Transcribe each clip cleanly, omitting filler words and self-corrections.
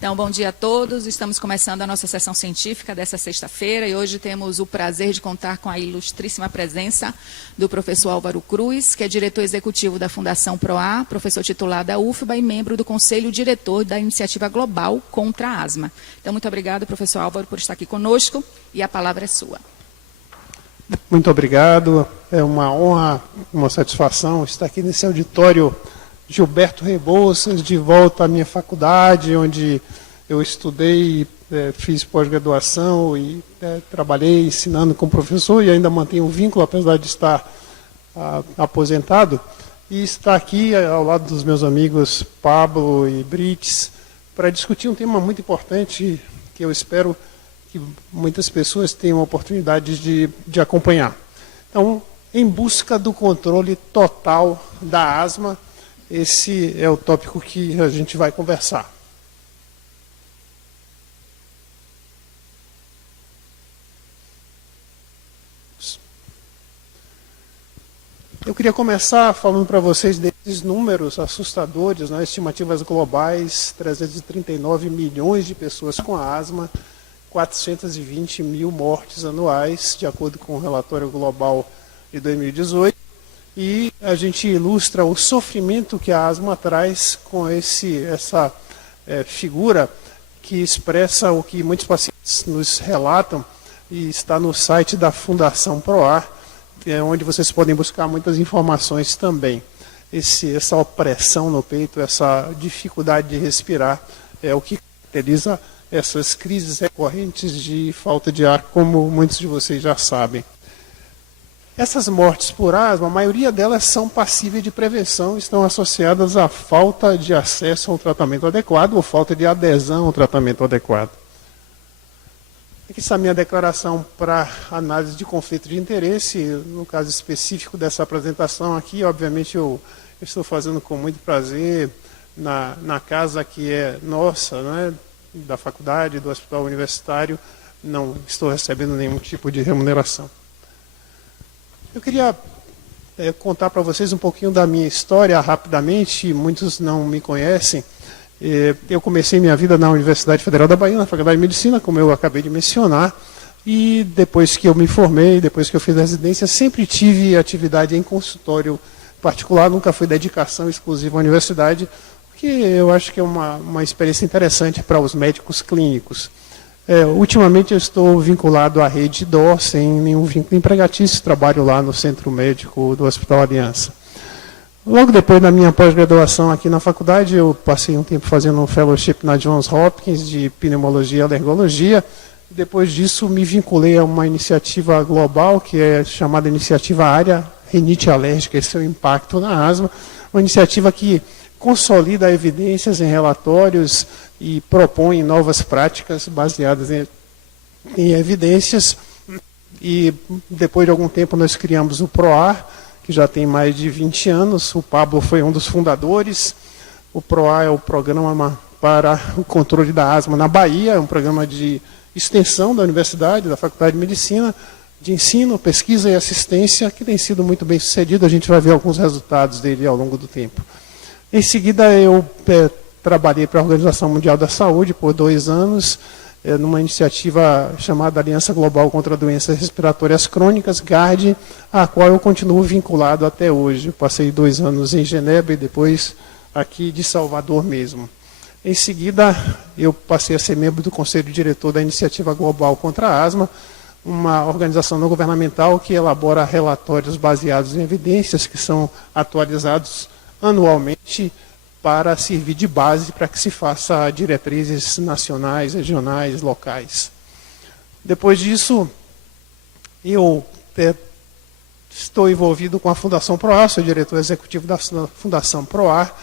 Então, bom dia a todos. Estamos começando a nossa sessão científica dessa sexta-feira e hoje temos o prazer de contar com a ilustríssima presença do professor Álvaro Cruz, que é diretor executivo da Fundação PROAR, professor titular da UFBA e membro do Conselho Diretor da Iniciativa Global contra a Asma. Então, muito obrigado, professor Álvaro, por estar aqui conosco e a palavra é sua. Muito obrigado. É uma honra, uma satisfação estar aqui nesse auditório Gilberto Rebouças, de volta à minha faculdade, onde eu estudei, fiz pós-graduação e trabalhei ensinando como professor e ainda mantenho um vínculo, apesar de estar aposentado. E estar aqui ao lado dos meus amigos Pablo e Brites para discutir um tema muito importante que eu espero que muitas pessoas tenham a oportunidade de acompanhar. Então, em busca do controle total da asma, esse é o tópico que a gente vai conversar. Eu queria começar falando para vocês desses números assustadores, né? Estimativas globais, 339 milhões de pessoas com asma, 420 mil mortes anuais, de acordo com o relatório global de 2018. E a gente ilustra o sofrimento que a asma traz com essa figura que expressa o que muitos pacientes nos relatam e está no site da Fundação PROAR, onde vocês podem buscar muitas informações também. Essa opressão no peito, essa dificuldade de respirar é o que caracteriza essas crises recorrentes de falta de ar, como muitos de vocês já sabem. Essas mortes por asma, a maioria delas são passíveis de prevenção, estão associadas à falta de acesso ao tratamento adequado ou falta de adesão ao tratamento adequado. Aqui está a minha declaração para análise de conflito de interesse. No caso específico dessa apresentação aqui, obviamente eu estou fazendo com muito prazer na casa que é nossa, né, da faculdade, do hospital universitário, não estou recebendo nenhum tipo de remuneração. Eu queria contar para vocês um pouquinho da minha história rapidamente, muitos não me conhecem. Eu comecei minha vida na Universidade Federal da Bahia, na Faculdade de Medicina, como eu acabei de mencionar, e depois que eu me formei, depois que eu fiz residência, sempre tive atividade em consultório particular, nunca foi dedicação exclusiva à universidade, porque eu acho que é uma experiência interessante para os médicos clínicos. Ultimamente eu estou vinculado à rede DOR, sem nenhum vínculo empregatício, trabalho lá no Centro Médico do Hospital Aliança. Logo depois da minha pós-graduação aqui na faculdade, eu passei um tempo fazendo um fellowship na Johns Hopkins de pneumologia e alergologia. Depois disso me vinculei a uma iniciativa global, que é chamada Iniciativa Área Rinite Alérgica e seu impacto na asma, uma iniciativa que consolida evidências em relatórios e propõe novas práticas baseadas em evidências. E depois de algum tempo nós criamos o PROAR, que já tem mais de 20 anos. O Pablo foi um dos fundadores. O PROAR é o Programa para o Controle da Asma na Bahia, é um programa de extensão da universidade, da Faculdade de Medicina, de ensino, pesquisa e assistência, que tem sido muito bem sucedido. A gente vai ver alguns resultados dele ao longo do tempo. Em seguida, eu trabalhei para a Organização Mundial da Saúde por 2 anos, numa iniciativa chamada Aliança Global contra Doenças Respiratórias Crônicas, GARD, a qual eu continuo vinculado até hoje. Eu passei 2 anos em Genebra e depois aqui de Salvador mesmo. Em seguida, eu passei a ser membro do Conselho Diretor da Iniciativa Global contra a Asma, uma organização não governamental que elabora relatórios baseados em evidências que são atualizados anualmente para servir de base para que se faça diretrizes nacionais, regionais, locais. Depois disso, eu estou envolvido com a Fundação PROAR, sou diretor executivo da Fundação PROAR,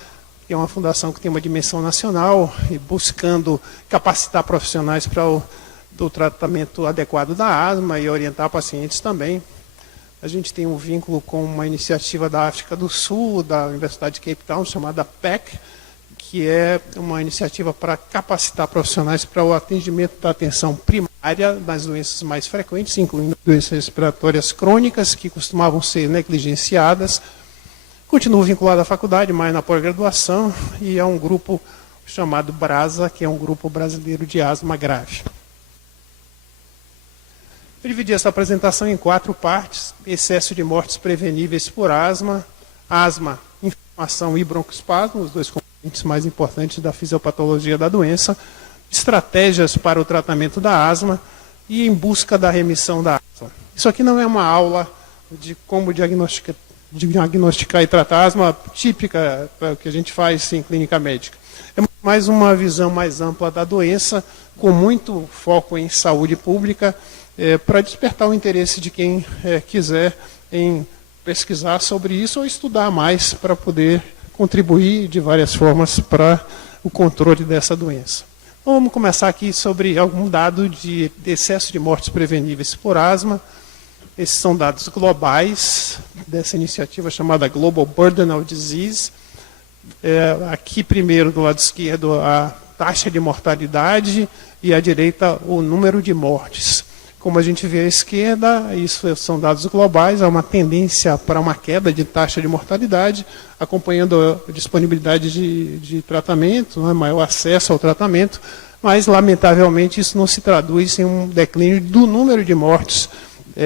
que é uma fundação que tem uma dimensão nacional e buscando capacitar profissionais para o tratamento adequado da asma e orientar pacientes também. A gente tem um vínculo com uma iniciativa da África do Sul, da Universidade de Cape Town, chamada PEC, que é uma iniciativa para capacitar profissionais para o atendimento da atenção primária das doenças mais frequentes, incluindo doenças respiratórias crônicas, que costumavam ser negligenciadas. Continuo vinculado à faculdade, mas na pós-graduação, e é um grupo chamado BRASA, que é um grupo brasileiro de asma grave. Eu dividi essa apresentação em 4 partes: excesso de mortes preveníveis por asma, inflamação e broncoespasmo, os 2 componentes mais importantes da fisiopatologia da doença, estratégias para o tratamento da asma e em busca da remissão da asma. Isso aqui não é uma aula de como diagnosticar e tratar asma típica que a gente faz em clínica médica. É mais uma visão mais ampla da doença, com muito foco em saúde pública, para despertar o interesse de quem quiser em pesquisar sobre isso ou estudar mais para poder contribuir de várias formas para o controle dessa doença. Então, vamos começar aqui sobre algum dado de excesso de mortes preveníveis por asma. Esses são dados globais dessa iniciativa chamada Global Burden of Disease. Aqui primeiro do lado esquerdo a taxa de mortalidade e à direita o número de mortes. Como a gente vê à esquerda, isso são dados globais, há uma tendência para uma queda de taxa de mortalidade, acompanhando a disponibilidade de tratamento, maior acesso ao tratamento, mas, lamentavelmente, isso não se traduz em um declínio do número de mortes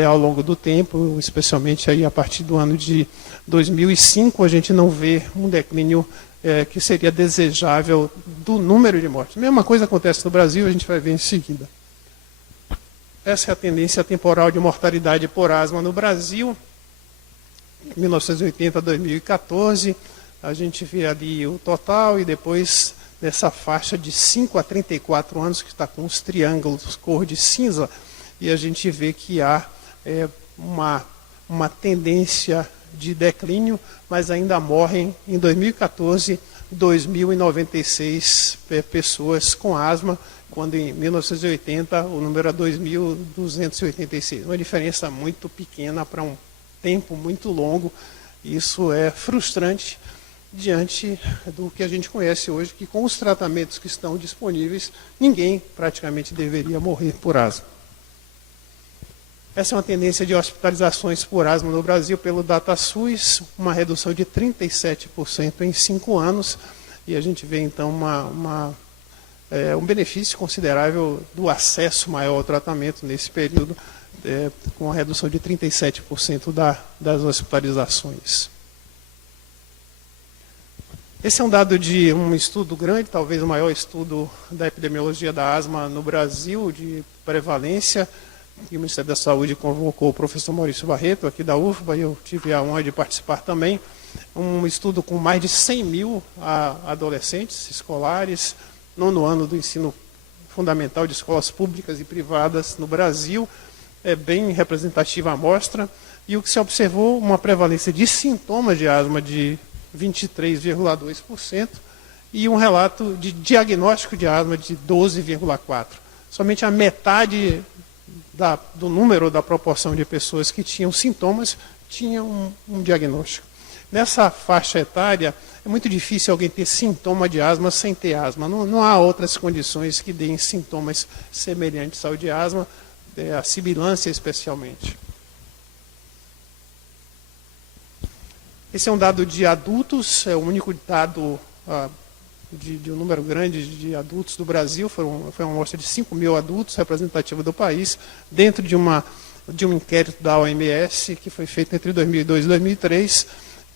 ao longo do tempo, especialmente aí a partir do ano de 2005, a gente não vê um declínio que seria desejável do número de mortes. A mesma coisa acontece no Brasil, a gente vai ver em seguida. Essa é a tendência temporal de mortalidade por asma no Brasil, 1980 a 2014. A gente vê ali o total e depois nessa faixa de 5 a 34 anos, que está com os triângulos cor de cinza, e a gente vê que há uma tendência de declínio, mas ainda morrem em 2014 2.096 pessoas com asma, quando em 1980 o número era 2.286. Uma diferença muito pequena para um tempo muito longo. Isso é frustrante diante do que a gente conhece hoje, que com os tratamentos que estão disponíveis, ninguém praticamente deveria morrer por asma. Essa é uma tendência de hospitalizações por asma no Brasil pelo DataSUS, uma redução de 37% em 5 anos, e a gente vê então um benefício considerável do acesso maior ao tratamento nesse período, com a redução de 37% das hospitalizações. Esse é um dado de um estudo grande, talvez o maior estudo da epidemiologia da asma no Brasil, de prevalência, e o Ministério da Saúde convocou o professor Maurício Barreto, aqui da UFBA, e eu tive a honra de participar também. Um estudo com mais de 100 mil adolescentes escolares, 9º ano do ensino fundamental de escolas públicas e privadas no Brasil. É bem representativa a amostra, e o que se observou, uma prevalência de sintomas de asma de 23,2% e um relato de diagnóstico de asma de 12,4%. Somente a metade do número, da proporção de pessoas que tinham sintomas, tinham um diagnóstico. Nessa faixa etária, é muito difícil alguém ter sintoma de asma sem ter asma. Não há outras condições que deem sintomas semelhantes ao de asma, a sibilância especialmente. Esse é um dado de adultos, é o único dado de um número grande de adultos do Brasil. Foi uma amostra de 5 mil adultos, representativa do país, dentro de um inquérito da OMS, que foi feito entre 2002 e 2003,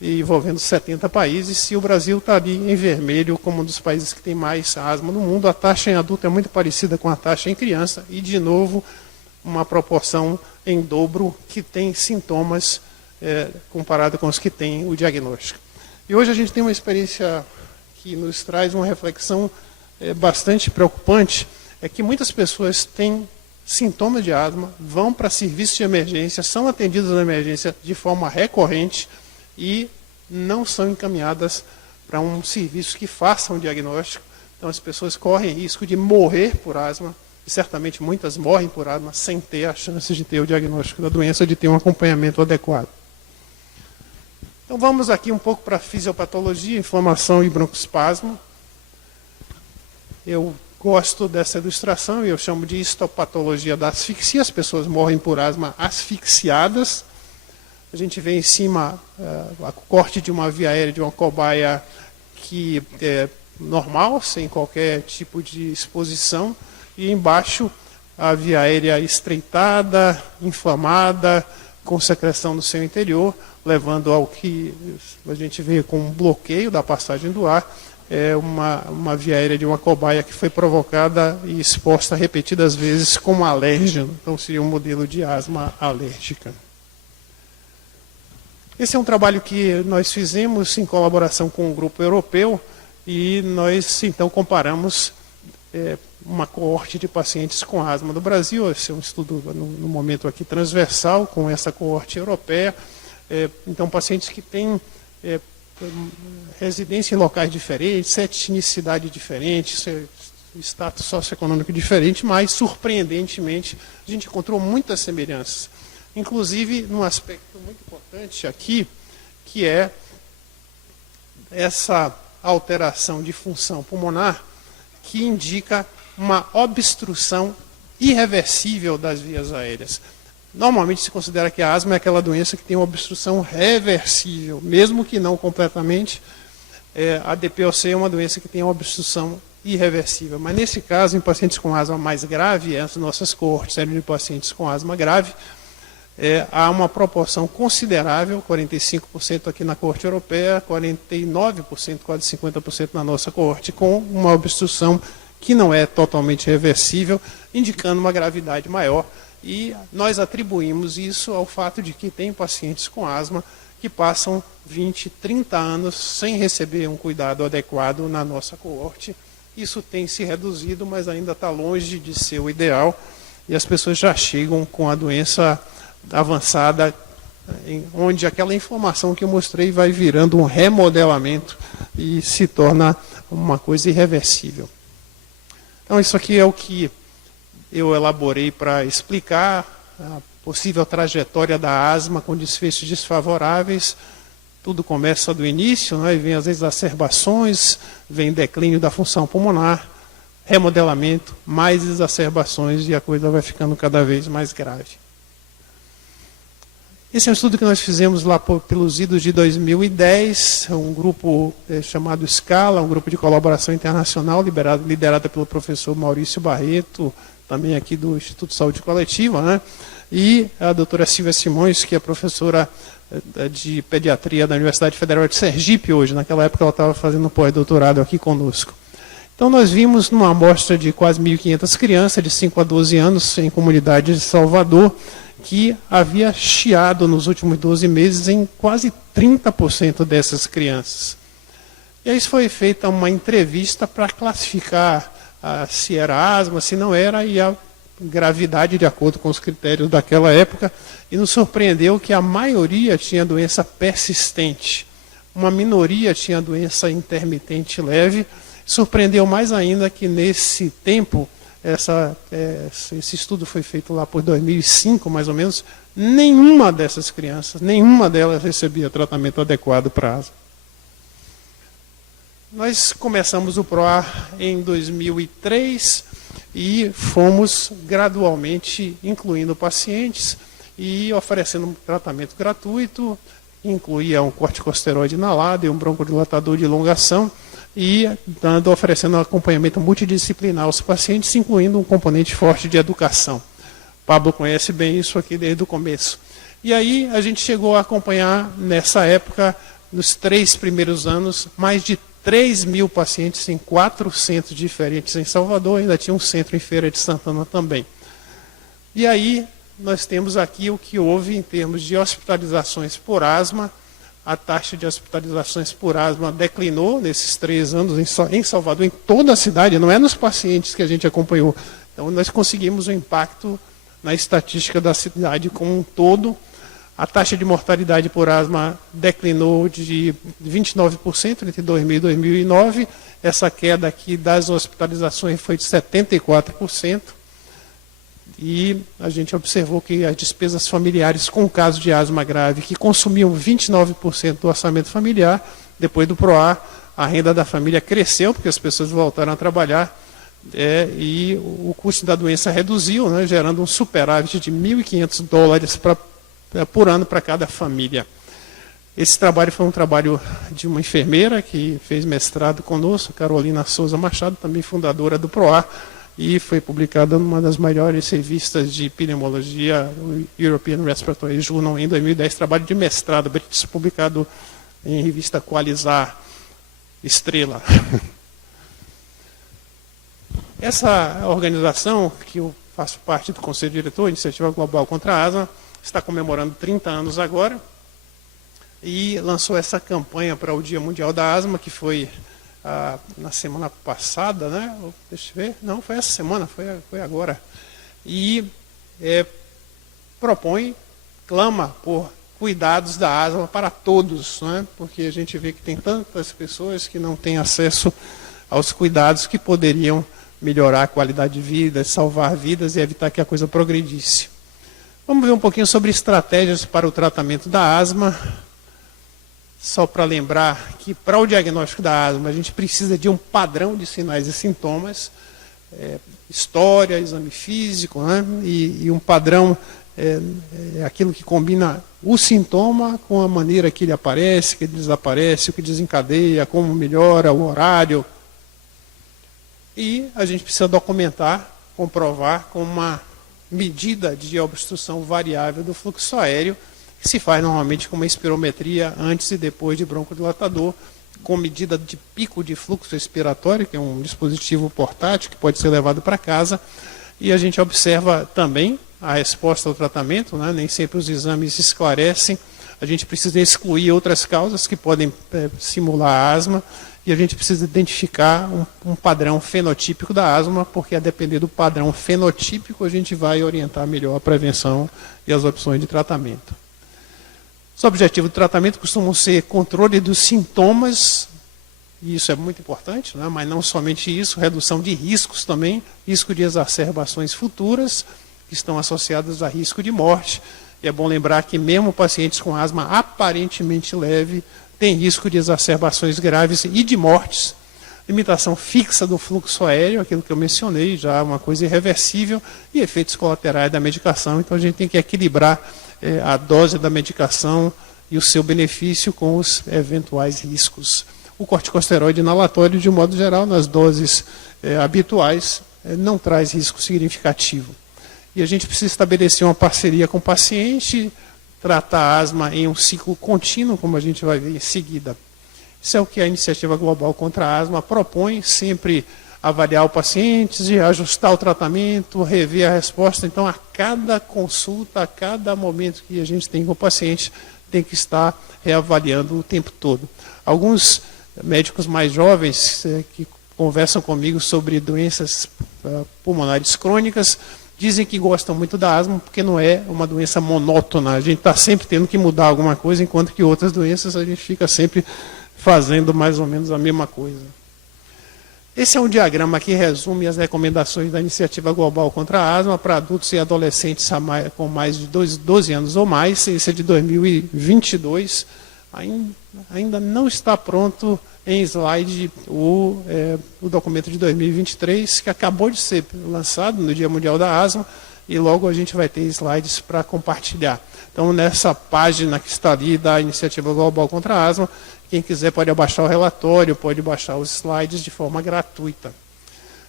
envolvendo 70 países, e o Brasil está ali em vermelho como um dos países que tem mais asma no mundo. A taxa em adulto é muito parecida com a taxa em criança, e, de novo, uma proporção em dobro que tem sintomas comparado com os que têm o diagnóstico. E hoje a gente tem uma experiência que nos traz uma reflexão bastante preocupante, é que muitas pessoas têm sintomas de asma, vão para serviços de emergência, são atendidas na emergência de forma recorrente e não são encaminhadas para um serviço que faça um diagnóstico. Então as pessoas correm risco de morrer por asma, e certamente muitas morrem por asma sem ter a chance de ter o diagnóstico da doença, de ter um acompanhamento adequado. Então vamos aqui um pouco para a fisiopatologia, inflamação e broncoespasmo. Eu gosto dessa ilustração e eu chamo de histopatologia da asfixia. As pessoas morrem por asma asfixiadas. A gente vê em cima o corte de uma via aérea de uma cobaia que normal, sem qualquer tipo de exposição, e embaixo a via aérea estreitada, inflamada, com secreção no seu interior, levando ao que a gente vê como um bloqueio da passagem do ar, uma via aérea de uma cobaia que foi provocada e exposta repetidas vezes como alérgeno, então seria um modelo de asma alérgica. Esse é um trabalho que nós fizemos em colaboração com um grupo europeu, e nós então comparamos uma coorte de pacientes com asma do Brasil. Esse é um estudo no momento aqui transversal com essa coorte europeia. Então, pacientes que têm residência em locais diferentes, etnicidade diferente, status socioeconômico diferente, mas, surpreendentemente, a gente encontrou muitas semelhanças. Inclusive, num aspecto muito importante aqui, que é essa alteração de função pulmonar que indica uma obstrução irreversível das vias aéreas. Normalmente se considera que a asma é aquela doença que tem uma obstrução reversível, mesmo que não completamente. A DPOC é uma doença que tem uma obstrução irreversível. Mas nesse caso, em pacientes com asma mais grave, as nossas coortes eram de pacientes com asma grave, há uma proporção considerável, 45% aqui na coorte europeia, 49%, quase 50% na nossa coorte, com uma obstrução que não é totalmente reversível, indicando uma gravidade maior. E nós atribuímos isso ao fato de que tem pacientes com asma que passam 20, 30 anos sem receber um cuidado adequado na nossa coorte. Isso tem se reduzido, mas ainda está longe de ser o ideal, e as pessoas já chegam com a doença avançada, onde aquela inflamação que eu mostrei vai virando um remodelamento e se torna uma coisa irreversível. Então, isso aqui é o que eu elaborei para explicar a possível trajetória da asma com desfechos desfavoráveis. Tudo começa do início, né, e vem as exacerbações, vem declínio da função pulmonar, remodelamento, mais exacerbações, e a coisa vai ficando cada vez mais grave. Esse é um estudo que nós fizemos lá pelos idos de 2010, um grupo chamado Scala, um grupo de colaboração internacional liderado pelo professor Maurício Barreto, também aqui do Instituto de Saúde Coletiva, né? E a doutora Silvia Simões, que é professora de pediatria da Universidade Federal de Sergipe hoje. Naquela época ela estava fazendo um pós-doutorado aqui conosco. Então nós vimos numa amostra de quase 1.500 crianças de 5 a 12 anos em comunidade de Salvador, que havia chiado nos últimos 12 meses em quase 30% dessas crianças. E aí foi feita uma entrevista para classificar se era asma, se não era, e a gravidade de acordo com os critérios daquela época, e nos surpreendeu que a maioria tinha doença persistente, uma minoria tinha doença intermitente leve. Surpreendeu mais ainda que nesse tempo, esse estudo foi feito lá por 2005, mais ou menos, nenhuma dessas crianças, nenhuma delas recebia tratamento adequado para asma. Nós começamos o PROAR em 2003 e fomos gradualmente incluindo pacientes e oferecendo um tratamento gratuito, incluía um corticosteroide inalado e um broncodilatador de elongação, e oferecendo um acompanhamento multidisciplinar aos pacientes, incluindo um componente forte de educação. Pablo conhece bem isso aqui desde o começo. E aí a gente chegou a acompanhar, nessa época, nos 3 primeiros anos, mais de 3.000 pacientes em 4 centros diferentes em Salvador, ainda tinha um centro em Feira de Santana também. E aí nós temos aqui o que houve em termos de hospitalizações por asma. A taxa de hospitalizações por asma declinou nesses 3 anos em Salvador, em toda a cidade, não é nos pacientes que a gente acompanhou. Então, nós conseguimos um impacto na estatística da cidade como um todo. A taxa de mortalidade por asma declinou de 29% entre 2000 e 2009. Essa queda aqui das hospitalizações foi de 74%. E a gente observou que as despesas familiares com o caso de asma grave, que consumiam 29% do orçamento familiar, depois do PROAR, a renda da família cresceu, porque as pessoas voltaram a trabalhar, e o custo da doença reduziu, né, gerando um superávit de $1.500 por ano para cada família. Esse trabalho foi um trabalho de uma enfermeira que fez mestrado conosco, Carolina Souza Machado, também fundadora do PROAR, e foi publicada numa das maiores revistas de pneumologia, o European Respiratory Journal, em 2010, trabalho de mestrado, publicado em revista Qualizar, Estrela. Essa organização, que eu faço parte do Conselho Diretor, Iniciativa Global contra a Asma, está comemorando 30 anos agora, e lançou essa campanha para o Dia Mundial da Asma, que foi na semana passada, né? Deixa eu ver, não, foi essa semana, foi agora. E clama por cuidados da asma para todos, né? Porque a gente vê que tem tantas pessoas que não têm acesso aos cuidados que poderiam melhorar a qualidade de vida, salvar vidas e evitar que a coisa progredisse. Vamos ver um pouquinho sobre estratégias para o tratamento da asma. Só para lembrar que para o diagnóstico da asma a gente precisa de um padrão de sinais e sintomas, história, exame físico, né? E um padrão aquilo que combina o sintoma com a maneira que ele aparece, que ele desaparece, o que desencadeia, como melhora, o horário. E a gente precisa documentar, comprovar com uma medida de obstrução variável do fluxo aéreo, que se faz normalmente com uma espirometria antes e depois de broncodilatador, com medida de pico de fluxo expiratório, que é um dispositivo portátil que pode ser levado para casa, e a gente observa também a resposta ao tratamento, né? Nem sempre os exames esclarecem, a gente precisa excluir outras causas que podem simular a asma, e a gente precisa identificar um padrão fenotípico da asma, porque a depender do padrão fenotípico a gente vai orientar melhor a prevenção e as opções de tratamento. Os objetivos do tratamento costumam ser controle dos sintomas, e isso é muito importante, né? Mas não somente isso, redução de riscos também, risco de exacerbações futuras, que estão associadas a risco de morte. E é bom lembrar que mesmo pacientes com asma aparentemente leve têm risco de exacerbações graves e de mortes. Limitação fixa do fluxo aéreo, aquilo que eu mencionei, já uma coisa irreversível, e efeitos colaterais da medicação. Então a gente tem que equilibrar a dose da medicação e o seu benefício com os eventuais riscos. O corticosteroide inalatório, de modo geral, nas doses habituais, não traz risco significativo. E a gente precisa estabelecer uma parceria com o paciente, tratar a asma em um ciclo contínuo, como a gente vai ver em seguida. Isso é o que a Iniciativa Global contra a Asma propõe, sempre avaliar o paciente, ajustar o tratamento, rever a resposta. Então, a cada consulta, a cada momento que a gente tem com o paciente, tem que estar reavaliando o tempo todo. Alguns médicos mais jovens que conversam comigo sobre doenças pulmonares crônicas, dizem que gostam muito da asma porque não é uma doença monótona. A gente está sempre tendo que mudar alguma coisa, enquanto que outras doenças a gente fica sempre fazendo mais ou menos a mesma coisa. Esse é um diagrama que resume as recomendações da Iniciativa Global contra a Asma para adultos e adolescentes com mais de 12 anos ou mais. Esse é de 2022. Ainda não está pronto em slide o documento de 2023, que acabou de ser lançado no Dia Mundial da Asma, e logo a gente vai ter slides para compartilhar. Então, nessa página que está ali da Iniciativa Global contra a Asma, quem quiser pode abaixar o relatório, pode baixar os slides de forma gratuita.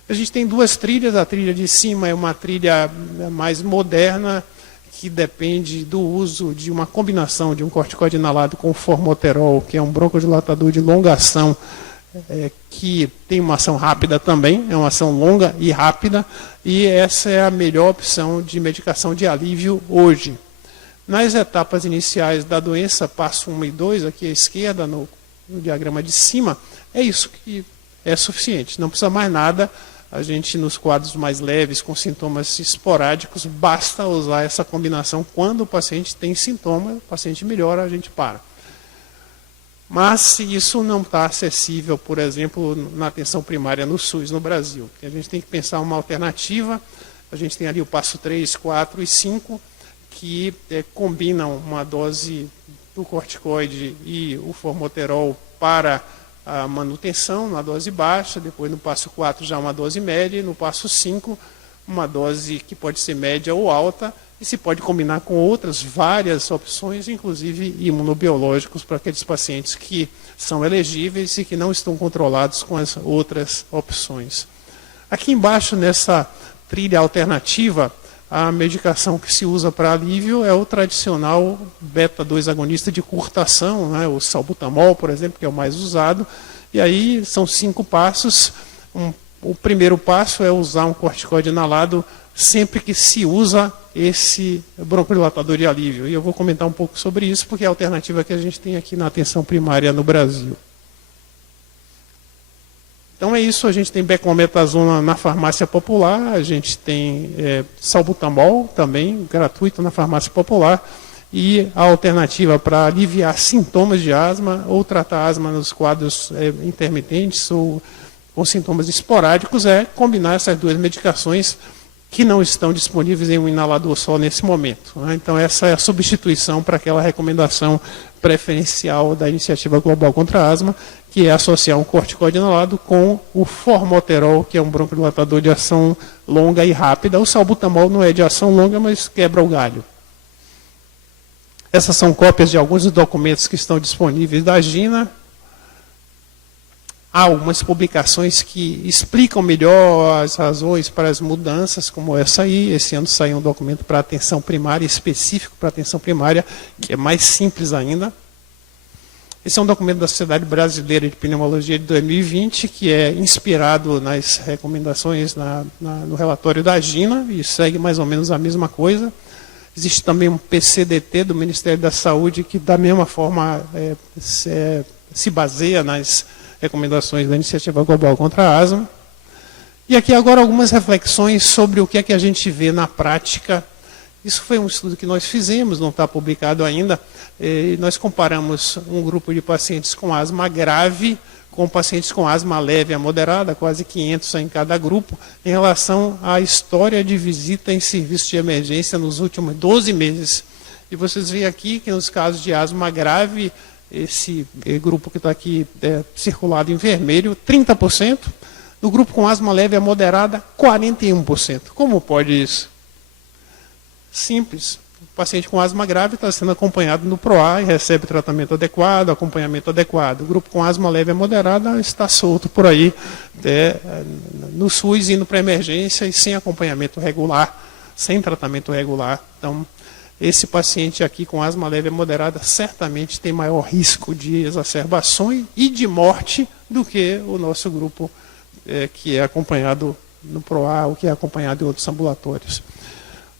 A gente tem duas trilhas. A trilha de cima é uma trilha mais moderna, que depende do uso de uma combinação de um corticoide inalado com formoterol, que é um broncodilatador de longa ação, que tem uma ação rápida também, é uma ação longa e rápida, e essa é a melhor opção de medicação de alívio hoje. Nas etapas iniciais da doença, passo 1 e 2, aqui à esquerda, no diagrama de cima, é isso que é suficiente, não precisa mais nada. A gente, nos quadros mais leves, com sintomas esporádicos, basta usar essa combinação. Quando o paciente tem sintoma, o paciente melhora, a gente para. Mas se isso não está acessível, por exemplo, na atenção primária no SUS, no Brasil, a gente tem que pensar uma alternativa. A gente tem ali o passo 3, 4 e 5, que combinam uma dose do corticoide e o formoterol para a manutenção na dose baixa, depois no passo 4 já uma dose média, e no passo 5 uma dose que pode ser média ou alta, e se pode combinar com outras várias opções, inclusive imunobiológicos, para aqueles pacientes que são elegíveis e que não estão controlados com as outras opções. Aqui embaixo, nessa trilha alternativa, a medicação que se usa para alívio é o tradicional beta-2 agonista de curta ação, né, o salbutamol, por exemplo, que é o mais usado. E aí são 5 passos. O primeiro passo é usar um corticoide inalado sempre que se usa esse broncodilatador de alívio. E eu vou comentar um pouco sobre isso, porque é a alternativa que a gente tem aqui na atenção primária no Brasil. Então é isso, a gente tem beclometasona na farmácia popular, a gente tem salbutamol também, gratuito na farmácia popular, e a alternativa para aliviar sintomas de asma ou tratar asma nos quadros intermitentes ou com sintomas esporádicos é combinar essas duas medicações que não estão disponíveis em um inalador só nesse momento, né? Então essa é a substituição para aquela recomendação preferencial da Iniciativa Global contra a Asma, que é associar um corticoide inalado com o formoterol, que é um broncodilatador de ação longa e rápida. O salbutamol não é de ação longa, mas quebra o galho. Essas são cópias de alguns dos documentos que estão disponíveis da GINA. Há algumas publicações que explicam melhor as razões para as mudanças, como essa aí. Esse ano saiu um documento para atenção primária, específico para atenção primária, que é mais simples ainda. Esse é um documento da Sociedade Brasileira de Pneumologia de 2020, que é inspirado nas recomendações no relatório da GINA, e segue mais ou menos a mesma coisa. Existe também um PCDT do Ministério da Saúde, que da mesma forma se baseia nas recomendações da Iniciativa Global contra a Asma. E aqui agora algumas reflexões sobre o que é que a gente vê na prática. Isso foi um estudo que nós fizemos, não está publicado ainda. E nós comparamos um grupo de pacientes com asma grave com pacientes com asma leve a moderada, quase 500 em cada grupo, em relação à história de visita em serviço de emergência nos últimos 12 meses. E vocês veem aqui que nos casos de asma grave, esse grupo que está aqui circulado em vermelho, 30%. No grupo com asma leve a moderada, 41%. Como pode isso? Simples. O paciente com asma grave está sendo acompanhado no PROA e recebe tratamento adequado, acompanhamento adequado. O grupo com asma leve a moderada está solto por aí, no SUS, indo para a emergência e sem acompanhamento regular, sem tratamento regular. Então, esse paciente aqui com asma leve a moderada certamente tem maior risco de exacerbações e de morte do que o nosso grupo que é acompanhado no PROA ou que é acompanhado em outros ambulatórios.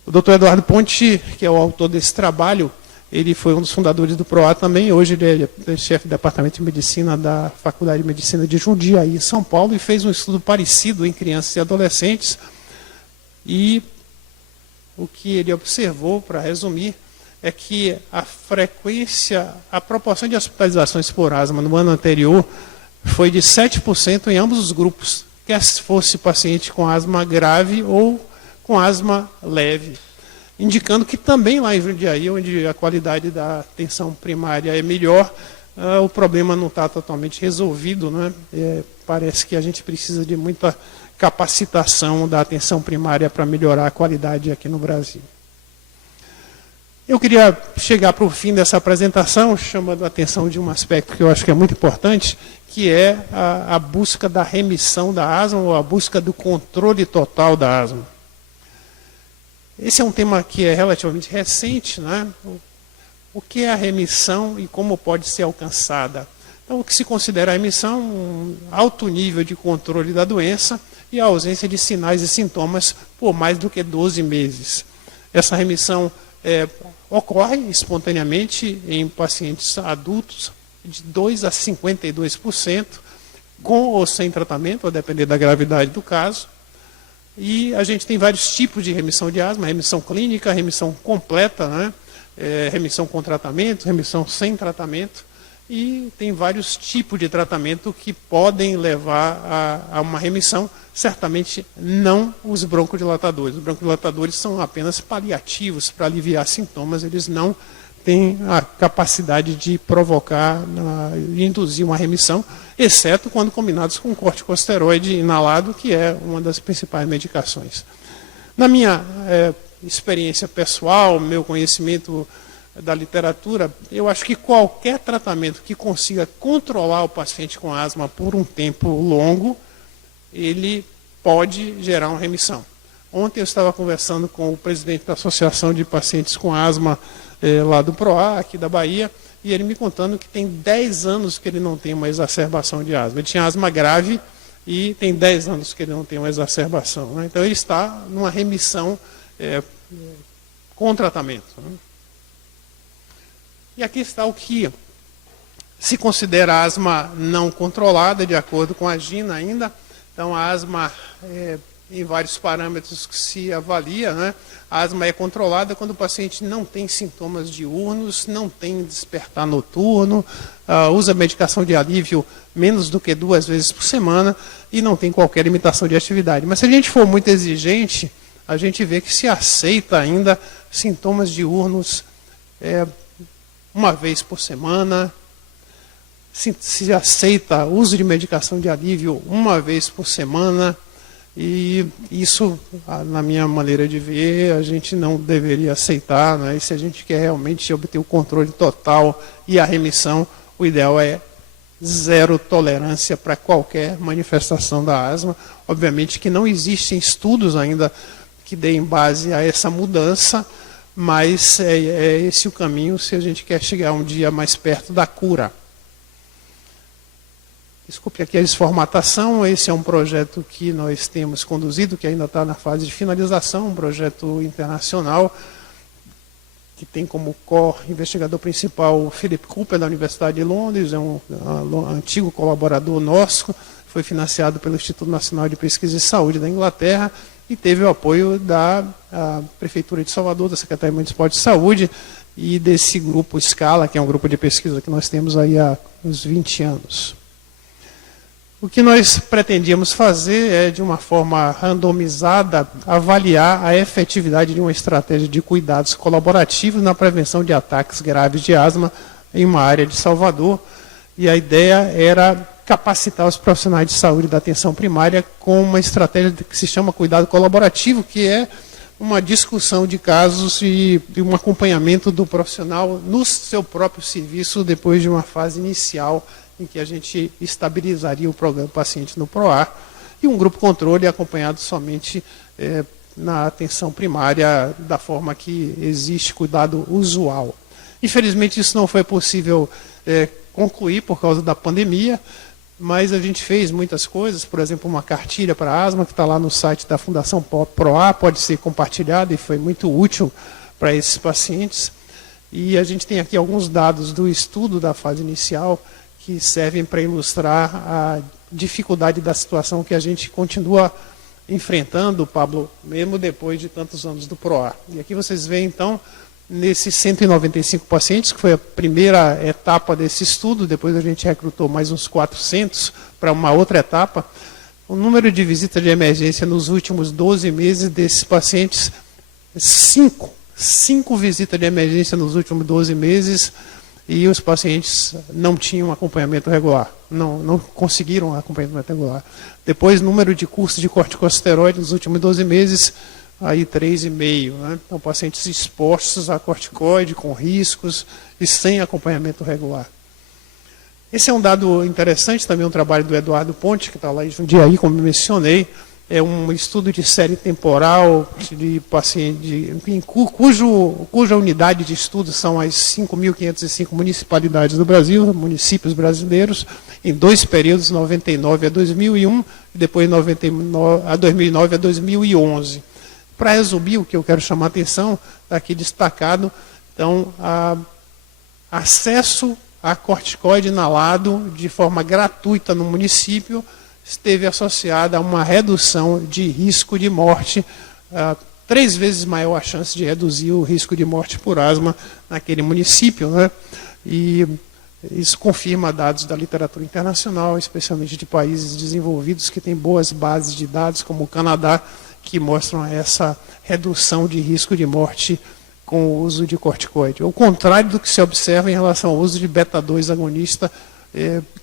O Dr. Eduardo Ponte, que é o autor desse trabalho, ele foi um dos fundadores do PROA também. Hoje ele é chefe do Departamento de Medicina da Faculdade de Medicina de Jundiaí, em São Paulo, e fez um estudo parecido em crianças e adolescentes. E o que ele observou, para resumir, é que a proporção de hospitalizações por asma no ano anterior foi de 7% em ambos os grupos, quer fosse paciente com asma grave ou com asma leve, indicando que também lá em Jundiaí, onde a qualidade da atenção primária é melhor, o problema não está totalmente resolvido, né? Parece que a gente precisa de muita capacitação da atenção primária para melhorar a qualidade aqui no Brasil. Eu queria chegar para o fim dessa apresentação, chamando a atenção de um aspecto que eu acho que é muito importante, que é a busca da remissão da asma ou a busca do controle total da asma. Esse é um tema que é relativamente recente, né? O que é a remissão e como pode ser alcançada? Então, o que se considera a remissão, um alto nível de controle da doença e a ausência de sinais e sintomas por mais do que 12 meses. Essa remissão ocorre espontaneamente em pacientes adultos de 2% a 52%, com ou sem tratamento, a depender da gravidade do caso. E a gente tem vários tipos de remissão de asma: remissão clínica, remissão completa, né? Remissão com tratamento, remissão sem tratamento. E tem vários tipos de tratamento que podem levar a uma remissão. Certamente não os broncodilatadores. Os broncodilatadores são apenas paliativos para aliviar sintomas, eles não têm a capacidade de provocar, induzir uma remissão, exceto quando combinados com corticosteroide inalado, que é uma das principais medicações. Na minha experiência pessoal, meu conhecimento da literatura, eu acho que qualquer tratamento que consiga controlar o paciente com asma por um tempo longo, ele pode gerar uma remissão. Ontem eu estava conversando com o presidente da Associação de Pacientes com Asma lá do PROA, aqui da Bahia, e ele me contando que tem 10 anos que ele não tem uma exacerbação de asma. Ele tinha asma grave e tem 10 anos que ele não tem uma exacerbação, né? Então ele está numa remissão com tratamento, né? E aqui está o que se considera asma não controlada, de acordo com a GINA ainda. Então a asma em vários parâmetros que se avalia, né? A asma é controlada quando o paciente não tem sintomas diurnos, não tem despertar noturno, usa medicação de alívio menos do que 2 vezes por semana e não tem qualquer limitação de atividade. Mas se a gente for muito exigente, a gente vê que se aceita ainda sintomas diurnos 1 vez por semana, se aceita uso de medicação de alívio 1 vez por semana, e isso, na minha maneira de ver, a gente não deveria aceitar, né? E se a gente quer realmente obter o controle total e a remissão, o ideal é 0 tolerância para qualquer manifestação da asma. Obviamente que não existem estudos ainda que deem base a essa mudança, mas é esse o caminho se a gente quer chegar um dia mais perto da cura. Desculpe aqui a desformatação, esse é um projeto que nós temos conduzido, que ainda está na fase de finalização, um projeto internacional, que tem como co-investigador principal o Philip Cooper, da Universidade de Londres, é um antigo colaborador nosso, foi financiado pelo Instituto Nacional de Pesquisa e Saúde da Inglaterra, e teve o apoio da Prefeitura de Salvador, da Secretaria Municipal de Saúde, e desse grupo Scala, que é um grupo de pesquisa que nós temos aí há uns 20 anos. O que nós pretendíamos fazer é, de uma forma randomizada, avaliar a efetividade de uma estratégia de cuidados colaborativos na prevenção de ataques graves de asma em uma área de Salvador. E a ideia era capacitar os profissionais de saúde da atenção primária com uma estratégia que se chama cuidado colaborativo, que é uma discussão de casos e um acompanhamento do profissional no seu próprio serviço depois de uma fase inicial em que a gente estabilizaria o programa paciente no PROA, e um grupo controle acompanhado somente na atenção primária, da forma que existe cuidado usual. Infelizmente, isso não foi possível concluir por causa da pandemia, mas a gente fez muitas coisas, por exemplo, uma cartilha para asma, que está lá no site da Fundação PROA, pode ser compartilhada e foi muito útil para esses pacientes. E a gente tem aqui alguns dados do estudo da fase inicial, que servem para ilustrar a dificuldade da situação que a gente continua enfrentando, Pablo, mesmo depois de tantos anos do PROA. E aqui vocês veem, então, nesses 195 pacientes, que foi a primeira etapa desse estudo, depois a gente recrutou mais uns 400 para uma outra etapa, o número de visitas de emergência nos últimos 12 meses desses pacientes, 5 visitas de emergência nos últimos 12 meses, e os pacientes não tinham acompanhamento regular, não conseguiram acompanhamento regular. Depois, número de cursos de corticosteroide nos últimos 12 meses, aí 3,5, né? Então, pacientes expostos a corticoide, com riscos e sem acompanhamento regular. Esse é um dado interessante, também um trabalho do Eduardo Ponte, que está lá em Jundiaí, como mencionei, é um estudo de série temporal de paciente, cuja unidade de estudo são as 5.505 municipalidades do Brasil, municípios brasileiros, em 2 períodos, 99 a 2001 e depois 2009 a 2011. Para resumir, o que eu quero chamar a atenção, está aqui destacado, então, acesso a corticoide inalado de forma gratuita no município, esteve associada a uma redução de risco de morte, 3 vezes maior a chance de reduzir o risco de morte por asma naquele município, né? E isso confirma dados da literatura internacional, especialmente de países desenvolvidos que têm boas bases de dados, como o Canadá, que mostram essa redução de risco de morte com o uso de corticoide. Ao contrário do que se observa em relação ao uso de beta-2 agonista,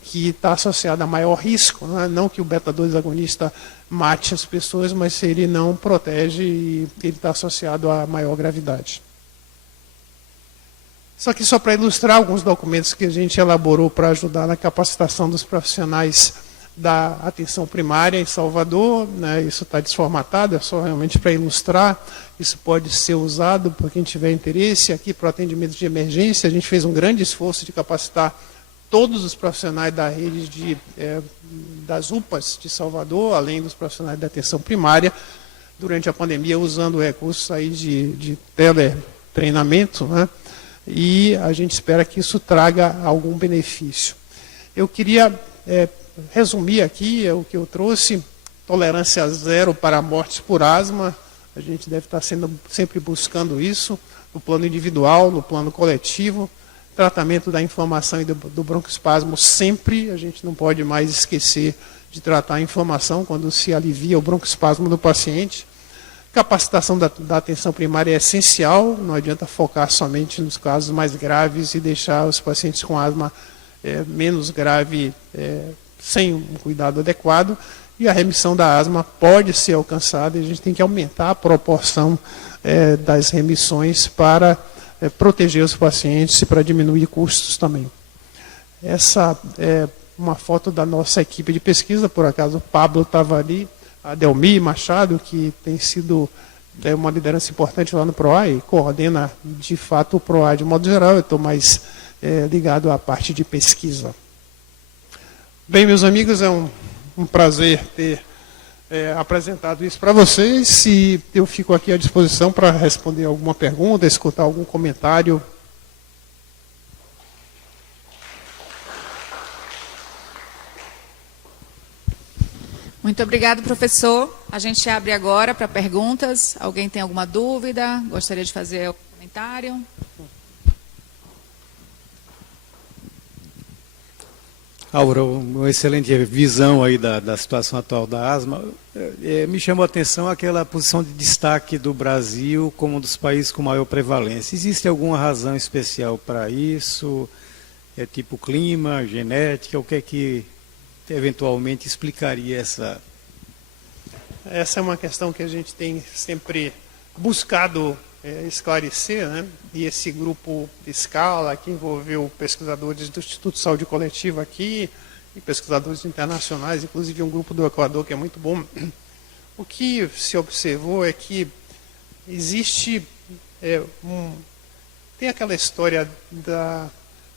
que está associada a maior risco, né? Não que o beta-2 agonista mate as pessoas, mas se ele não protege, ele está associado a maior gravidade. Só que só para ilustrar alguns documentos que a gente elaborou para ajudar na capacitação dos profissionais da atenção primária em Salvador, né? Isso está desformatado, é só realmente para ilustrar. Isso pode ser usado por quem tiver interesse. Aqui para o atendimento de emergência, a gente fez um grande esforço de capacitar todos os profissionais da rede das UPAs de Salvador, além dos profissionais da atenção primária, durante a pandemia, usando recursos aí de teletreinamento, né? E a gente espera que isso traga algum benefício. Eu queria resumir aqui o que eu trouxe: tolerância zero para mortes por asma. A gente deve estar sempre buscando isso, no plano individual, no plano coletivo. Tratamento da inflamação e do broncoespasmo sempre, a gente não pode mais esquecer de tratar a inflamação quando se alivia o broncoespasmo do paciente. Capacitação da atenção primária é essencial, não adianta focar somente nos casos mais graves e deixar os pacientes com asma menos grave sem um cuidado adequado. E a remissão da asma pode ser alcançada, e a gente tem que aumentar a proporção das remissões para proteger os pacientes e para diminuir custos também. Essa é uma foto da nossa equipe de pesquisa, por acaso o Pablo estava ali, a Delmi Machado, que tem sido uma liderança importante lá no PROA e coordena de fato o PROA de modo geral. Eu estou mais ligado à parte de pesquisa. Bem, meus amigos, é um prazer ter apresentado isso para vocês, e eu fico aqui à disposição para responder alguma pergunta, escutar algum comentário. Muito obrigado, professor. A gente abre agora para perguntas. Alguém tem alguma dúvida? Gostaria de fazer algum comentário? Álvaro, uma excelente visão aí da situação atual da asma. Me chamou a atenção aquela posição de destaque do Brasil como um dos países com maior prevalência. Existe alguma razão especial para isso? É tipo clima, genética? O que é que eventualmente explicaria essa? Essa é uma questão que a gente tem sempre buscado esclarecer, né? E esse grupo Escala, que envolveu pesquisadores do Instituto de Saúde Coletiva aqui, e pesquisadores internacionais, inclusive um grupo do Equador que é muito bom. O que se observou é que existe tem aquela história da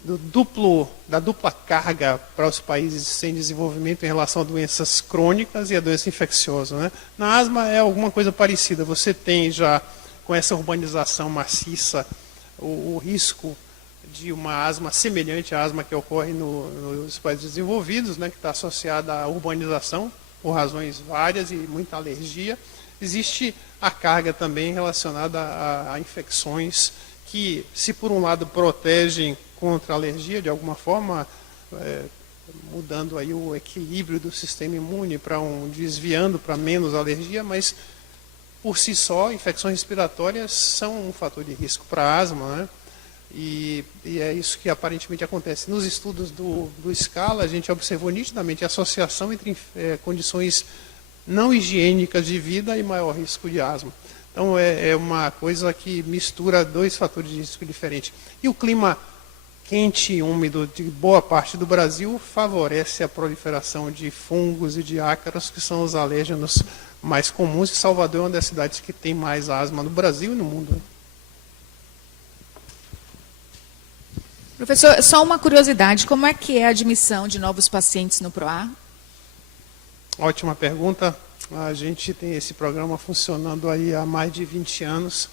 dupla carga para os países sem desenvolvimento em relação a doenças crônicas e a doença infecciosa, né? Na asma é alguma coisa parecida. Você tem já, com essa urbanização maciça, o risco de uma asma semelhante à asma que ocorre nos países desenvolvidos, né, que está associada à urbanização, por razões várias e muita alergia. Existe a carga também relacionada a infecções que, se por um lado protegem contra a alergia, de alguma forma, mudando aí o equilíbrio do sistema imune desviando para menos alergia, mas por si só, infecções respiratórias são um fator de risco para a asma, né? E é isso que aparentemente acontece. Nos estudos do Scala, a gente observou nitidamente a associação entre condições não higiênicas de vida e maior risco de asma. Então, é uma coisa que mistura dois fatores de risco diferentes. E o clima quente e úmido de boa parte do Brasil favorece a proliferação de fungos e de ácaros, que são os alérgenos mais comuns. E Salvador é uma das cidades que tem mais asma no Brasil e no mundo. Professor, só uma curiosidade, como é que é a admissão de novos pacientes no PROA? Ótima pergunta. A gente tem esse programa funcionando aí há mais de 20 anos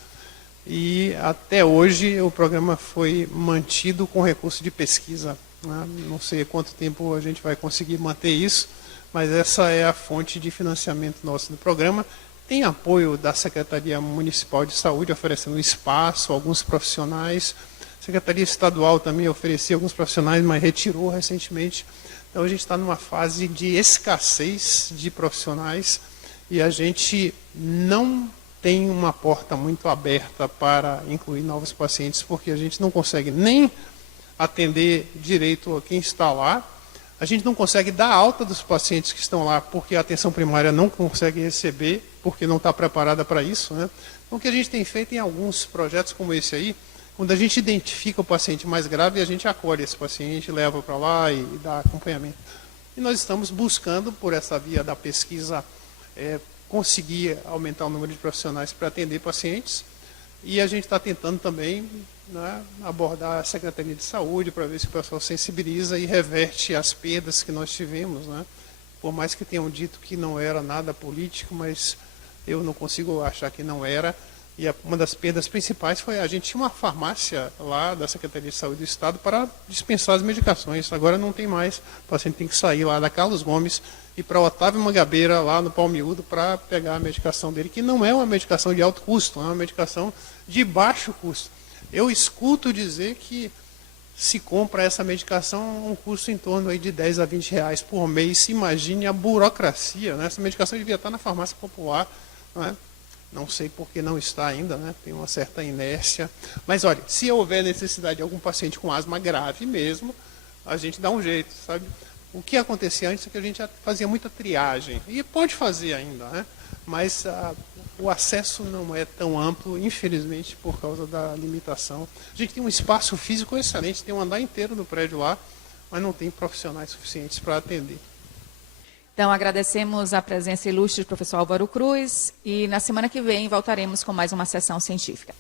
e até hoje o programa foi mantido com recurso de pesquisa, né? Não sei quanto tempo a gente vai conseguir manter isso, mas essa é a fonte de financiamento nosso do programa. Tem apoio da Secretaria Municipal de Saúde, oferecendo espaço, alguns profissionais. A Secretaria Estadual também oferecia alguns profissionais, mas retirou recentemente. Então a gente está numa fase de escassez de profissionais e a gente não tem uma porta muito aberta para incluir novos pacientes, porque a gente não consegue nem atender direito a quem está lá, A gente não consegue dar alta dos pacientes que estão lá porque a atenção primária não consegue receber, porque não está preparada para isso, né? Então, o que a gente tem feito em alguns projetos como esse aí, quando a gente identifica o paciente mais grave, a gente acolhe esse paciente, leva para lá e dá acompanhamento. E nós estamos buscando, por essa via da pesquisa, conseguir aumentar o número de profissionais para atender pacientes. E a gente está tentando também, né, abordar a Secretaria de Saúde para ver se o pessoal sensibiliza e reverte as perdas que nós tivemos, né? Por mais que tenham dito que não era nada político, mas eu não consigo achar que não era. E uma das perdas principais foi a gente tinha uma farmácia lá da Secretaria de Saúde do Estado para dispensar as medicações. Agora não tem mais. O paciente tem que sair lá da Carlos Gomes e para o Otávio Mangabeira, lá no Palmiúdo, para pegar a medicação dele, que não é uma medicação de alto custo, é uma medicação de baixo custo. Eu escuto dizer que se compra essa medicação a um custo em torno aí de 10 a 20 reais por mês. Imagine a burocracia, né? Essa medicação devia estar na farmácia popular, não é? Não sei por que não está ainda, né? Tem uma certa inércia. Mas, olha, se houver necessidade de algum paciente com asma grave mesmo, a gente dá um jeito, sabe? O que acontecia antes é que a gente fazia muita triagem. E pode fazer ainda, né? Mas o acesso não é tão amplo, infelizmente, por causa da limitação. A gente tem um espaço físico excelente, tem um andar inteiro no prédio lá, mas não tem profissionais suficientes para atender. Então, agradecemos a presença ilustre do professor Álvaro Cruz e na semana que vem voltaremos com mais uma sessão científica.